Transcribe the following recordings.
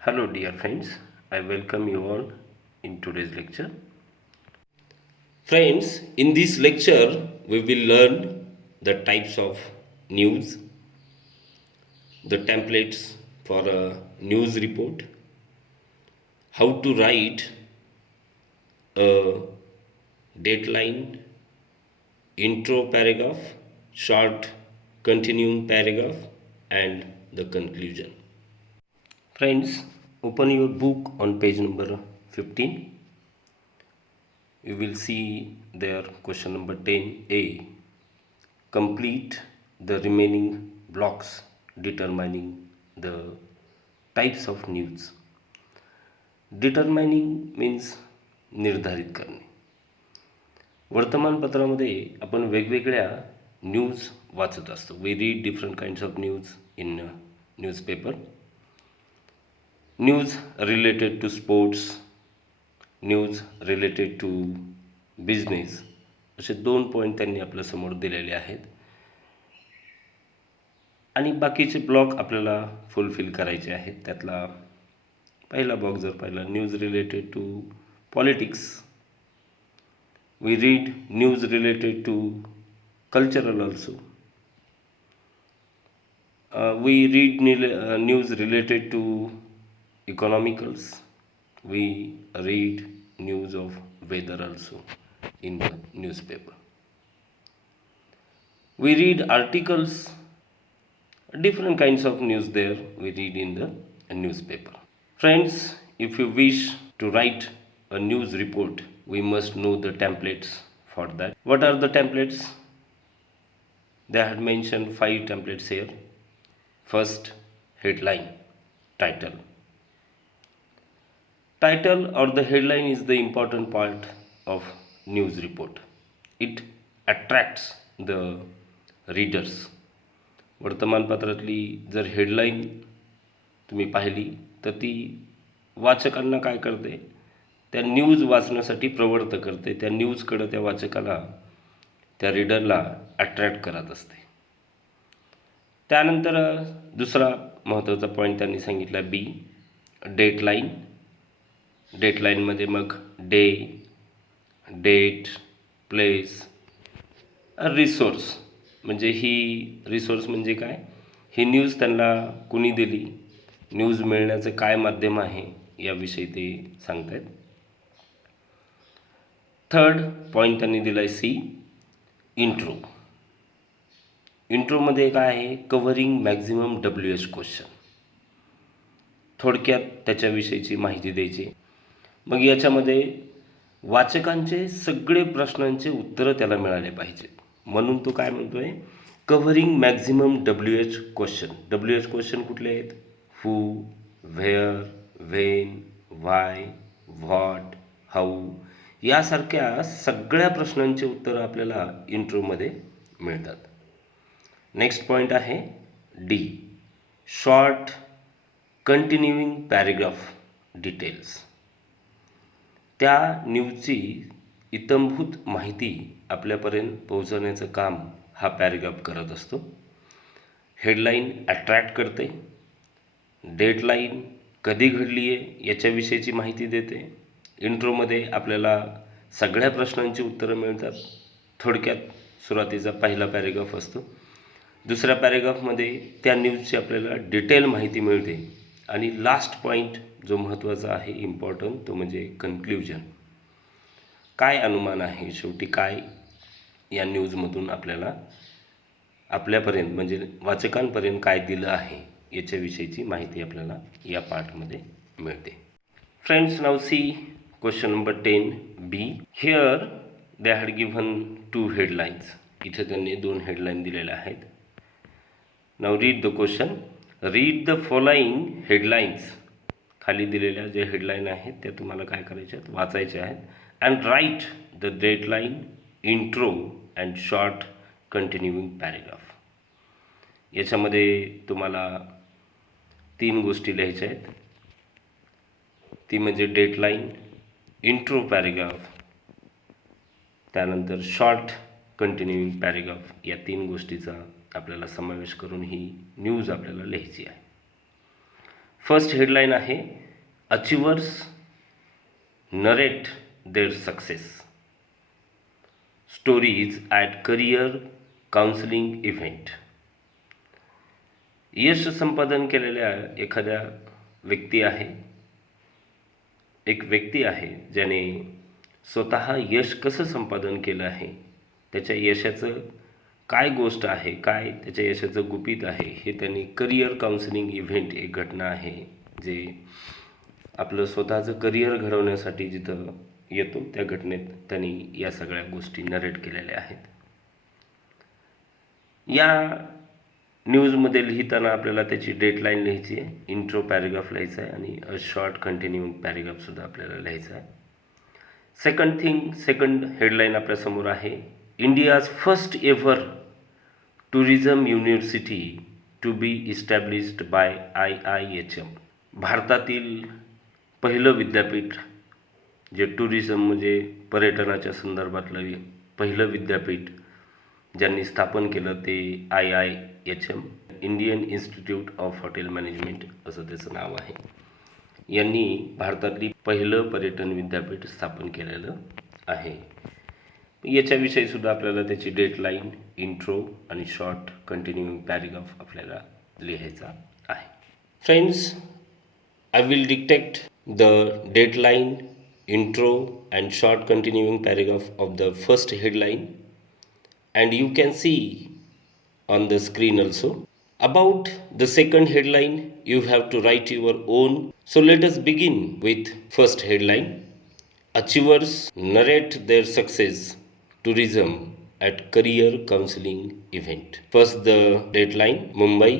Hello, dear friends. I welcome you all in today's lecture. Friends, in this lecture, we will learn the types of news, the templates for a news report, how to write a deadline, intro paragraph, short continuing paragraph, and the conclusion. Friends, open your book on page number 15. You will see there question number 10a. Complete the remaining blocks determining the types of news. Determining means निर्धारित करणे. वर्तमानपत्रामध्ये आपण वेगवेगळ्या news वाचत असतो. We read different kinds of news in newspaper. News related to sports, news related to business, असे 2 पॉईंट त्यांनी आपल्यासमोर दिलेले आहेत आणि बाकीचे ब्लॉक आपल्याला फुलफिल करायचे आहेत. त्यातला पहिला ब्लॉक जर पाहिला, news related to politics, we read news related to cultural also, we read news related to economicals, we read news of weather also in the newspaper. We read articles, different kinds of news there we read in the newspaper. Friends, if you wish to write a news report, we must know the templates for that. What are the templates? They had mentioned 5 templates here. First, headline, title. Title or the headline is the important part of news report. It attracts the readers. वर्तमानपत्रातली जर हेडलाईन तुम्ही पाहिली तर ती वाचकांना काय करते, त्या न्यूज वाचण्यासाठी प्रवृत्त करते. त्या न्यूजकडे त्या वाचकाला, त्या रीडरला अट्रॅक्ट करत असते. त्यानंतर दुसरा महत्त्वाचा पॉईंट त्यांनी सांगितला बी, डेटलाईन. डेटलाईनमध्ये मग डे, डेट, प्लेस, रिसोर्स. म्हणजे ही रिसोर्स म्हणजे काय, ही न्यूज त्यांना कुणी दिली, न्यूज मिळण्याचं काय माध्यम आहे, याविषयी ते सांगत आहेत. थर्ड पॉईंट त्यांनी दिला आहे सी, इंट्रो. इंट्रोमध्ये काय आहे, कव्हरिंग मॅक्झिमम WH क्वेश्चन. थोडक्यात त्याच्याविषयीची माहिती द्यायची. मग याच्यामध्ये वाचकांचे सगळे प्रश्नांचे उत्तरं त्याला मिळाले पाहिजेत. म्हणून तो काय म्हणतो आहे, covering maximum WH question. WH question कुठले आहेत, हू, व्हेअर, व्हेन, व्हाय, व्हॉट, हाऊ, यासारख्या सगळ्या प्रश्नांचे उत्तरं आपल्याला इंट्रोमध्ये मिळतात. नेक्स्ट पॉईंट आहे डी, शॉर्ट कंटिन्युइंग पॅरेग्राफ डिटेल्स. त्या न्यूजची इत्थंभूत माहिती आपल्यापर्यंत पोहोचवण्याचं काम हा पॅरेग्राफ करत असतो. हेडलाईन अट्रॅक्ट करते, डेटलाईन कधी घडली आहे याच्याविषयीची माहिती देते, इंट्रोमध्ये आपल्याला सगळ्या प्रश्नांची उत्तरं मिळतात. थोडक्यात सुरुवातीचा पहिला पॅरेग्राफ असतो. दुसऱ्या पॅरेग्राफमध्ये त्या न्यूजची आपल्याला डिटेल माहिती मिळते आणि लास्ट पॉईंट जो महत्त्वाचा आहे, इम्पॉर्टंट, तो म्हणजे कन्क्ल्युजन. काय अनुमान आहे, शेवटी काय या न्यूजमधून आपल्याला आपल्यापर्यंत म्हणजे वाचकांपर्यंत काय दिलं आहे याच्याविषयीची माहिती आपल्याला या पार्टमध्ये मिळते. Friends, now see question number 10B. Here they had given 2 headlines. इथे त्यांनी 2 हेडलाईन दिलेल्या आहेत. Now read the question. Read the following headlines. खाली दिलेल्या जे हेडलाईन आहेत त्या तुम्हाला काय करायच्या आहेत, वाचायच्या आहेत. And write the dateline, intro and short कंटिन्युइंग पॅरेग्राफ. याच्यामध्ये तुम्हाला 3 गोष्टी लिहायच्या आहेत. ती म्हणजे डेटलाईन, इंट्रो पॅरेग्राफ, त्यानंतर शॉर्ट कंटिन्युइंग पॅरेग्राफ. या 3 गोष्टीचा आपल्याला समावेश करून ही न्यूज आपल्याला लिहायची आहे. फर्स्ट हेडलाईन आहे, achievers narrate their success stories at career counselling event. यश संपादन केलेल्या एखाद्या एक व्यक्ती आहे ज्याने स्वतः यश कसं संपादन केलं आहे, त्याच्या यशाचं काय गोष्ट आहे, काय त्याच्या यशाचं गुपित आहे, हे त्यांनी करिअर काउन्सिलिंग इव्हेंट एक घटना आहे जे आपलं स्वतःचं करिअर घडवण्यासाठी जिथं येतो त्या घटनेत त्यांनी या सगळ्या गोष्टी नरेट केलेल्या आहेत. या न्यूजमध्ये लिहिताना आपल्याला त्याची डेटलाईन लिहायची आहे, इंट्रो पॅरेग्राफ लिहायचा आहे आणि अ शॉर्ट कंटिन्यूइंग पॅरेग्राफसुद्धा आपल्याला लिहायचा आहे. सेकंड हेडलाईन आपल्यासमोर आहे, India's first ever tourism university to be established by IIHM. भारतातील पहिलं विद्यापीठ जे टुरिझम म्हणजे पर्यटनाच्या संदर्भातलं पहिलं विद्यापीठ ज्यांनी स्थापन केलं ते IIHM, Indian institute of hotel management असं त्याचं नाव आहे. यांनी भारतातली पहिलं पर्यटन विद्यापीठ स्थापन केलेलं आहे. याच्याविषयीसुद्धा आपल्याला त्याची डेटलाईन, इंट्रो आणि शॉर्ट कंटिन्यूइंग पॅरेग्राफ आपल्याला लिहायचा आहे. Friends, I will dictate the deadline, intro and short continuing paragraph of the first headline, and you can see on the screen also. About the second headline, you have to write your own. So let us begin with first headline. Achievers narrate their success tourism at career counseling event. First the deadline, Mumbai,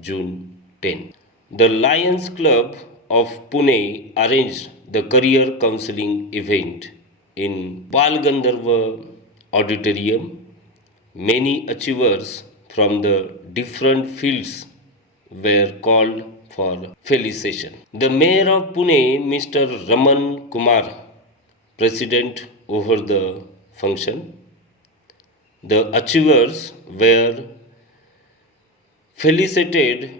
June 10. The Lions Club of Pune arranged the career counseling event in Bal Gandharva Auditorium. Many achievers from the different fields were called for felicitation. The mayor of Pune, Mr. Raman Kumar, president over the function. The achievers were felicitated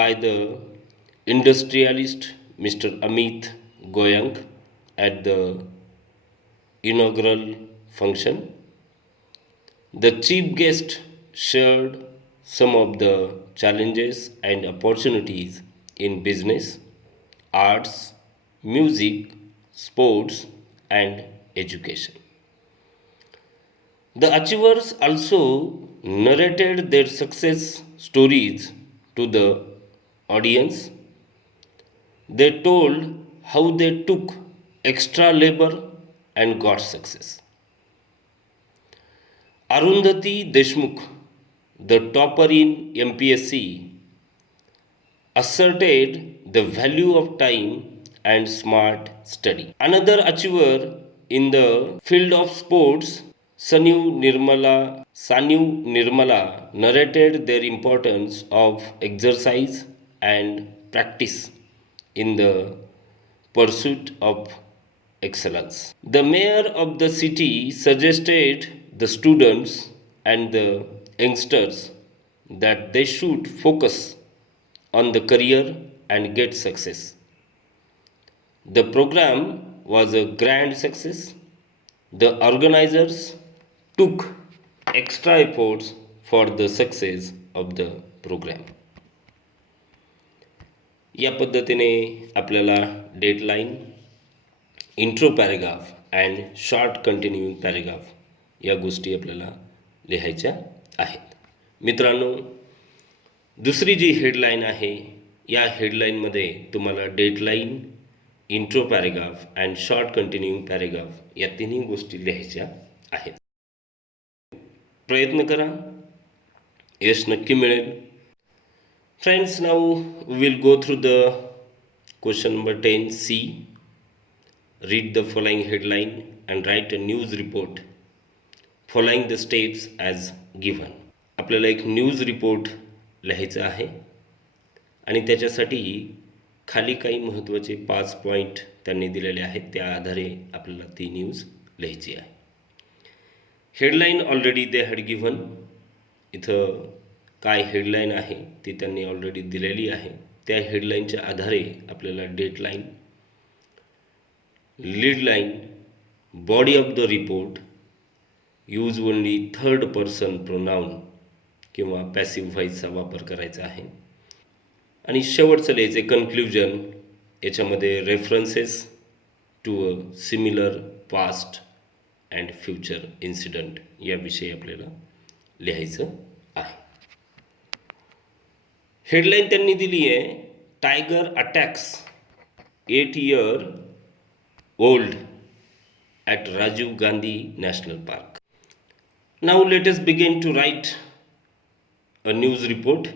by the industrialist Mr. Amit Goyang at the inaugural function. The chief guest shared some of the challenges and opportunities in business, arts, music, sports, and education. The achievers also narrated their success stories to the audience. They told how they took extra labor and got success. Arundhati Deshmukh, the topper in MPSC, asserted the value of time and smart study. Another achiever in the field of sports, Sanu Nirmala narrated their importance of exercise and practice in the pursuit of excellence. The mayor of the city suggested the students and the youngsters that they should focus on the career and get success. The program was a grand success. The organizers took extra efforts for the success of the program. या पद्धतीने आपल्याला dateline, intro paragraph and short continuing paragraph या गोष्टी आपल्याला लिहायच्या आहेत. मित्रांनो, दुसरी जी हेडलाईन आहे या हेडलाईनमध्ये तुम्हाला dateline, intro paragraph and short continuing paragraph या तिन्ही गोष्टी लिहायच्या आहेत. प्रयत्न करा, यश नक्की मिळेल. Friends, now we will go through the question number 10C. Read the following headline and write a news report following the steps as given. आपल्याला एक न्यूज रिपोर्ट लिहायचा आहे आणि त्याच्यासाठी खाली काही महत्त्वाचे 5 पॉईंट त्यांनी दिलेले आहेत. त्या आधारे आपल्याला ती न्यूज लिहायची आहे. Headline already they had given. इथं काय हेडलाईन आहे ती त्यांनी ऑलरेडी दिलेली आहे, त्या हेडलाईनच्या आधारे आपल्याला dateline, lead line, body of the report, use only third person pronoun किंवा पॅसिव्ह व्हॉईसचा वापर करायचा आहे. आणि शेवटचं लिहायचं कन्क्ल्युजन. याच्यामध्ये references to a similar past and future incident याविषयी आपल्याला लिहायचं आहे. हेडलाईन त्यांनी दिली आहे, tiger attacks 8 year old at Rajiv Gandhi National Park. Now let us begin to write a news report.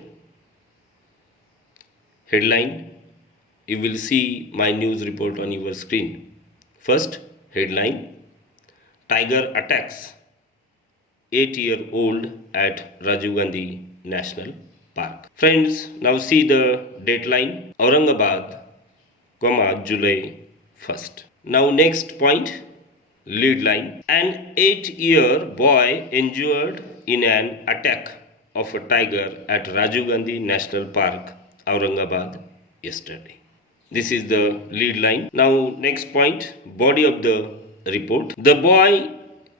Headline. You will see my news report on your screen. First headline, Tiger attacks 8-year-old at Rajiv Gandhi National Park. Friends, now see the deadline, Aurangabad, July 1st. Now next point, lead line. An 8-year boy injured in an attack of a tiger at Rajiv Gandhi National Park, Aurangabad yesterday. This is the lead line. Now next point, body of the report. The boy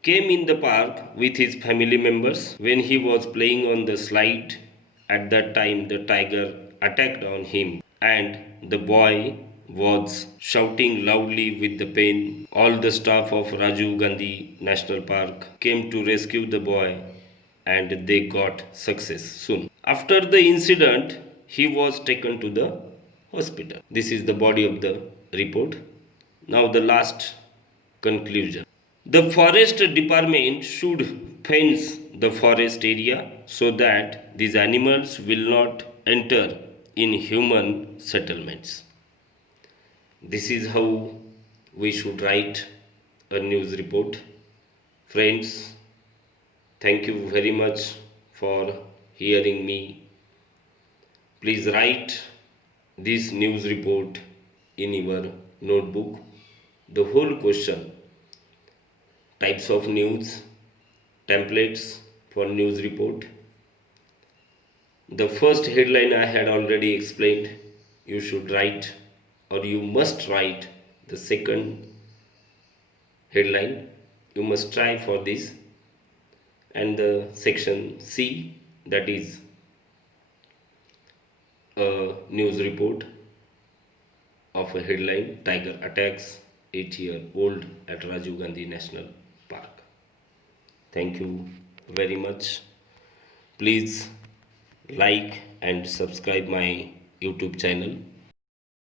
came in the park with his family members. When he was playing on the slide, at that time the tiger attacked on him and the boy was shouting loudly with the pain. All the staff of Rajiv Gandhi National Park came to rescue the boy and they got success soon. After the incident, he was taken to the hospital. This is the body of the report. Now the last conclusion. The forest department should fence the forest area so that these animals will not enter in human settlements. This is how we should write a news report. Friends, thank you very much for hearing me. Please write this news report in your notebook. The whole question, types of news, templates for news report. The first headline I had already explained. You should write, or you must write the second headline. You must try for this. And the section C, that is a news report of a headline, Tiger attacks 8-year-old at Rajiv Gandhi National Park. Thank you very much. Please like and subscribe my YouTube channel.